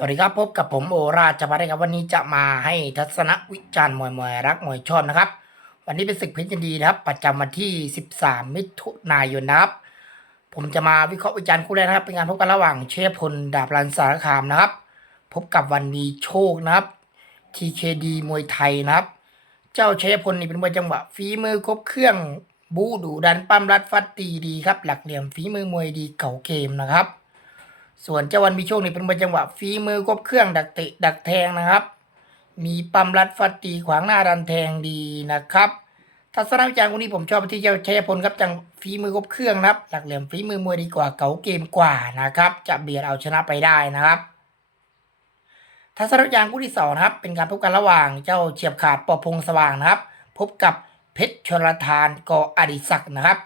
สวัสดีครับพบกับผมโอราชพัฒน์ครับวันนี้จะมาให้ทัศนวิจารณ์มวยมวยรักมวยชอบนะครับ วันนี้เป็นศึกเพชรยินดีนะครับ ประจำวันที่ 13 มิถุนายนนะครับ ผมจะมาวิเคราะห์วิจารณ์คู่แรกนะครับ เป็นการพบกันระหว่างเชฟพลดาบรันสารคามนะครับ พบกับวันมีโชคนะครับ TKD มวยไทยนะครับ เจ้าเชฟพลนี่เป็นมวยจังหวะฝีมือครบเครื่องบูดูดันปั้มรัดฟัดตีดีครับ หลักเหลี่ยมฝีมือมวยดีเก่าเกมนะครับ ส่วนเจ้าวันมีโชคนี่เป็นมวยจังหวะฝีมือครบเครื่องดักเตะดักแทงนะครับ มีปั๊มรัดฟัดตีขวางหน้าดันแทงดีนะครับทัศนวิจารณ์คนนี้ผมชอบที่เจ้าชัยพลครับจังฝีมือครบเครื่องนะครับ หลักเหลี่ยมฝีมือมวยดีกว่าเก๋าเกมกว่านะครับ จะเบียดเอาชนะไปได้นะครับทัศนวิจารณ์คู่ที่สองนะครับ เป็นการพบกันระหว่างเจ้าเฉียบขาดปอพงสว่างนะครับ พบกับเพชรชลทานกออดิศักดิ์นะครับ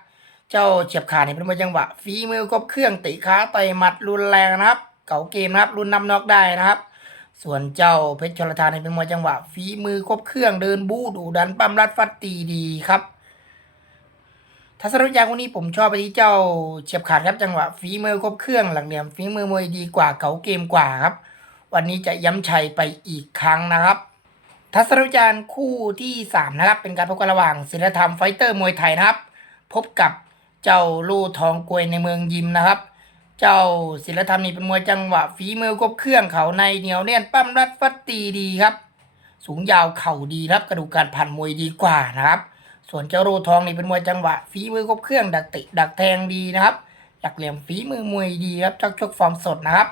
เจ้าเฉียบขาดเนี่ยเป็นมวยจังหวะฝีมือครบเครื่องติขาต่อยหมัดรุนแรงนะครับ เก่าเกมนะครับรุนนำนอกได้นะครับ ส่วนเจ้าเพชรชลทานเนี่ยเป็นมวยจังหวะฝีมือครบเครื่องเดินบู๊ดูดันปั้มรัดฟัดตีดีครับทัศนวิจาคนนี้ผมชอบไปที่เจ้าเฉียบขาดครับจังหวะฝีมือครบเครื่องหลักเหลี่ยมฝีมือมวยดีกว่าเก่าเกมกว่าครับ วันนี้จะย้ำชัยไปอีกครั้งนะครับ ทัศนวิจารณ์คู่ที่สามนะครับ เป็นการพบกันระหว่างศิลธรรมไฟเตอร์มวยไทยนะครับ พบกับ เจ้าลู่ทองกวยในเมืองยิมนะครับ เจ้าศิลธรรมนี่เป็นมวยจังหวะฝีมือครบเครื่องเขาในเหนียวแน่นปั้มรัดฟัดตีดีครับ สูงยาวเข่าดีครับกระดูกการผ่านมวยดีกว่านะครับ ส่วนเจ้าลู่ทองนี่เป็นมวยจังหวะฝีมือครบเครื่องดักเตะดักแทงดีนะครับหลักเหลี่ยมฝีมือมวยดีครับจักชกฟอร์มสดนะครับ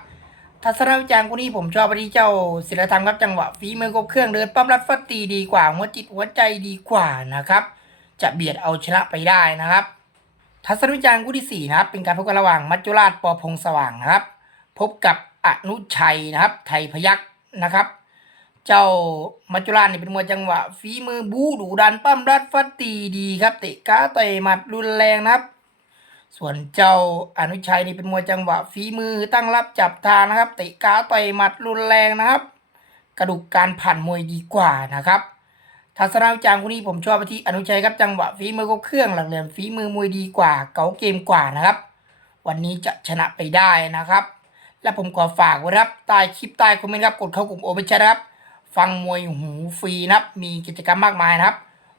ทัศนวิจารณ์คนนี้ผมชอบไปที่เจ้าศิลธรรมครับจังหวะฝีมือครบเครื่องเดินปั้มรัดฟัดตีดีกว่าหัวจิตหัวใจดีกว่านะครับ จะเบียดเอาชนะไปได้นะครับ ทัศนวิจารณ์คู่ที่สี่นะครับ เป็นการพบกันระหว่างมัจจุราชปอพงสว่างนะครับ พบกับอนุชัยนะครับ ไทยพยักษ์นะครับ เจ้ามัจจุราชนี่เป็นมวยจังหวะฝีมือบูดูดันปั้มรัดฟัดตีดีครับเตะก้าต่อยหมัดรุนแรงนะครับ ส่วนเจ้าอนุชัยนี่เป็นมวยจังหวะฝีมือตั้งรับจับทางนะครับเตะก้าต่อยหมัดรุนแรงนะครับ กระดูกการผ่านมวยดีกว่านะครับ ทัศนวิจารณ์คนนี้ผมชอบไปที่อนุชัยครับจังหวะฝีมือก็เครื่องหลักเหลี่ยมฝีมือมวยดีกว่า เก๋าเกมกว่านะครับ วันนี้จะชนะไปได้นะครับ และผมขอฝากไว้ครับใต้คลิปใต้คอมเมนต์ครับกดเข้ากลุ่มโอเปชั่นครับฟังมวยหูฟรีนะครับ มีกิจกรรมมากมายนะครับ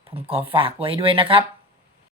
ผมขอฝากไว้ด้วยนะครับ